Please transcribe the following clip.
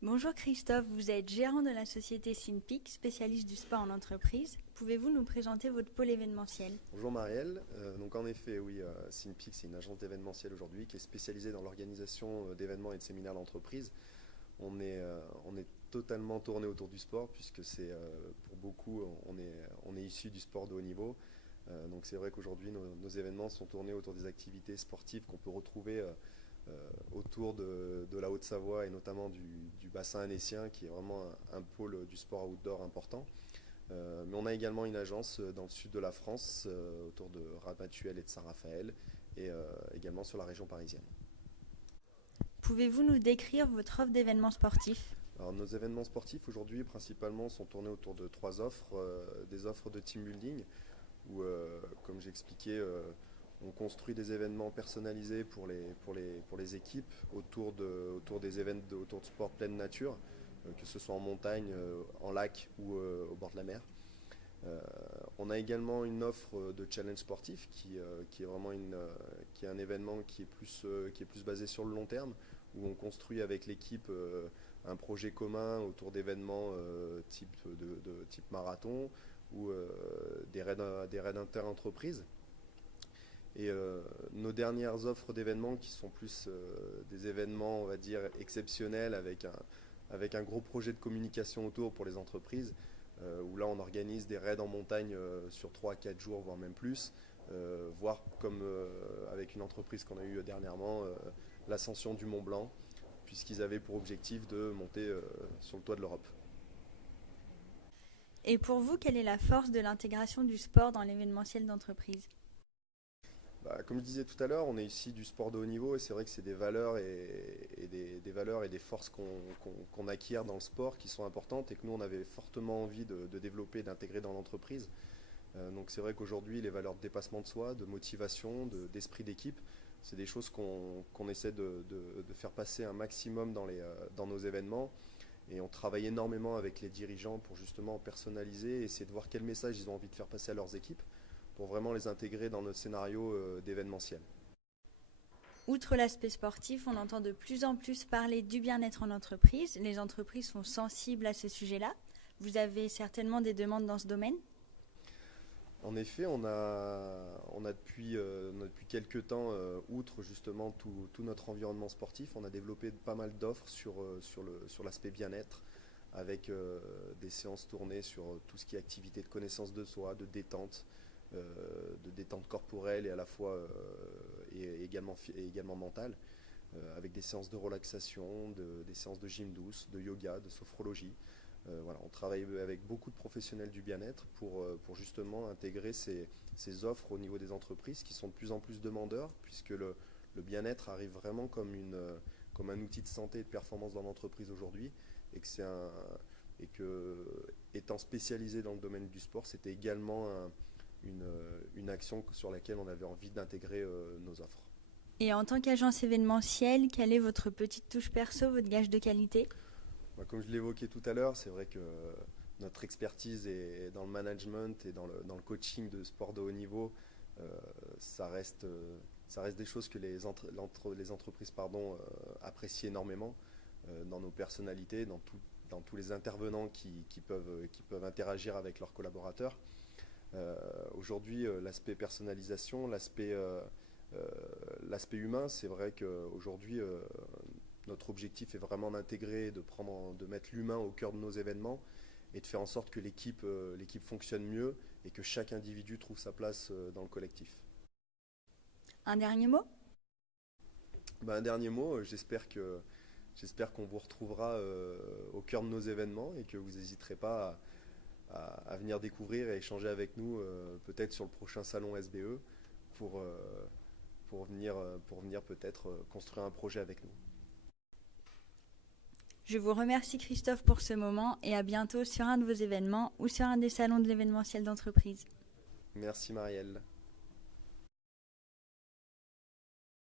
Bonjour Christophe, vous êtes gérant de la société Synpic, spécialiste du sport en entreprise. Pouvez-vous nous présenter votre pôle événementiel? Bonjour Marielle. Donc en effet, oui, Synpic, c'est une agence d'événementiel aujourd'hui qui est spécialisée dans l'organisation d'événements et de séminaires d'entreprise. On est totalement tourné autour du sport puisque c'est pour beaucoup, on est issu du sport de haut niveau. Donc c'est vrai qu'aujourd'hui, nos événements sont tournés autour des activités sportives qu'on peut retrouver autour de la Haute-Savoie et notamment du bassin annécien qui est vraiment un pôle du sport outdoor important. Mais on a également une agence dans le sud de la France, autour de Ramatuelle et de Saint-Raphaël, et également sur la région parisienne. Pouvez-vous nous décrire votre offre d'événements sportifs? Alors, nos événements sportifs aujourd'hui principalement sont tournés autour de trois offres, des offres de team building, où comme j'expliquais, on construit des événements personnalisés pour les équipes autour des événements autour de sport pleine nature, que ce soit en montagne, en lac ou au bord de la mer. On a également une offre de challenge sportif qui est vraiment qui est un événement qui est plus basé sur le long terme, où on construit avec l'équipe un projet commun autour d'événements type marathon ou des raids inter-entreprises. Et nos dernières offres d'événements qui sont plus des événements, on va dire, exceptionnels avec un gros projet de communication autour pour les entreprises, où là on organise des raids en montagne sur 3-4 jours, voire même plus, voire comme avec une entreprise qu'on a eue dernièrement, l'ascension du Mont Blanc, puisqu'ils avaient pour objectif de monter sur le toit de l'Europe. Et pour vous, quelle est la force de l'intégration du sport dans l'événementiel d'entreprise? Comme je disais tout à l'heure, on est ici du sport de haut niveau et c'est vrai que c'est des valeurs et des valeurs et des forces qu'on acquiert dans le sport qui sont importantes et que nous on avait fortement envie de développer, d'intégrer dans l'entreprise. Donc c'est vrai qu'aujourd'hui les valeurs de dépassement de soi, de motivation, d'esprit d'équipe, c'est des choses qu'on essaie de faire passer un maximum dans nos événements, et on travaille énormément avec les dirigeants pour justement personnaliser et essayer de voir quel message ils ont envie de faire passer à leurs équipes, pour vraiment les intégrer dans notre scénario d'événementiel. Outre l'aspect sportif, on entend de plus en plus parler du bien-être en entreprise. Les entreprises sont sensibles à ce sujet-là. Vous avez certainement des demandes dans ce domaine? En effet, on a depuis quelques temps, outre justement tout notre environnement sportif, on a développé pas mal d'offres sur l'aspect bien-être, avec des séances tournées sur tout ce qui est activité de connaissance de soi, de détente corporelle et à la fois et également mentale, avec des séances de relaxation, des séances de gym douce, de yoga, de sophrologie. Voilà, on travaille avec beaucoup de professionnels du bien-être pour justement intégrer ces offres au niveau des entreprises qui sont de plus en plus demandeurs, puisque le bien-être arrive vraiment comme un outil de santé et de performance dans l'entreprise aujourd'hui, et que étant spécialisé dans le domaine du sport, c'était également une action sur laquelle on avait envie d'intégrer nos offres. Et en tant qu'agence événementielle, quelle est votre petite touche perso, votre gage de qualité? Comme je l'évoquais tout à l'heure, c'est vrai que notre expertise est dans le management et dans le coaching de sport de haut niveau. Ça reste des choses que les entreprises apprécient énormément dans nos personnalités, dans tous les intervenants qui peuvent interagir avec leurs collaborateurs. Aujourd'hui, l'aspect personnalisation, l'aspect humain, c'est vrai qu'aujourd'hui, notre objectif est vraiment d'intégrer, de mettre l'humain au cœur de nos événements et de faire en sorte que l'équipe fonctionne mieux et que chaque individu trouve sa place dans le collectif. Un dernier mot? Un dernier mot, j'espère qu'on vous retrouvera au cœur de nos événements et que vous n'hésiterez pas à venir découvrir et échanger avec nous peut-être sur le prochain salon SBE pour venir peut-être construire un projet avec nous. Je vous remercie Christophe pour ce moment et à bientôt sur un de vos événements ou sur un des salons de l'événementiel d'entreprise. Merci Marielle.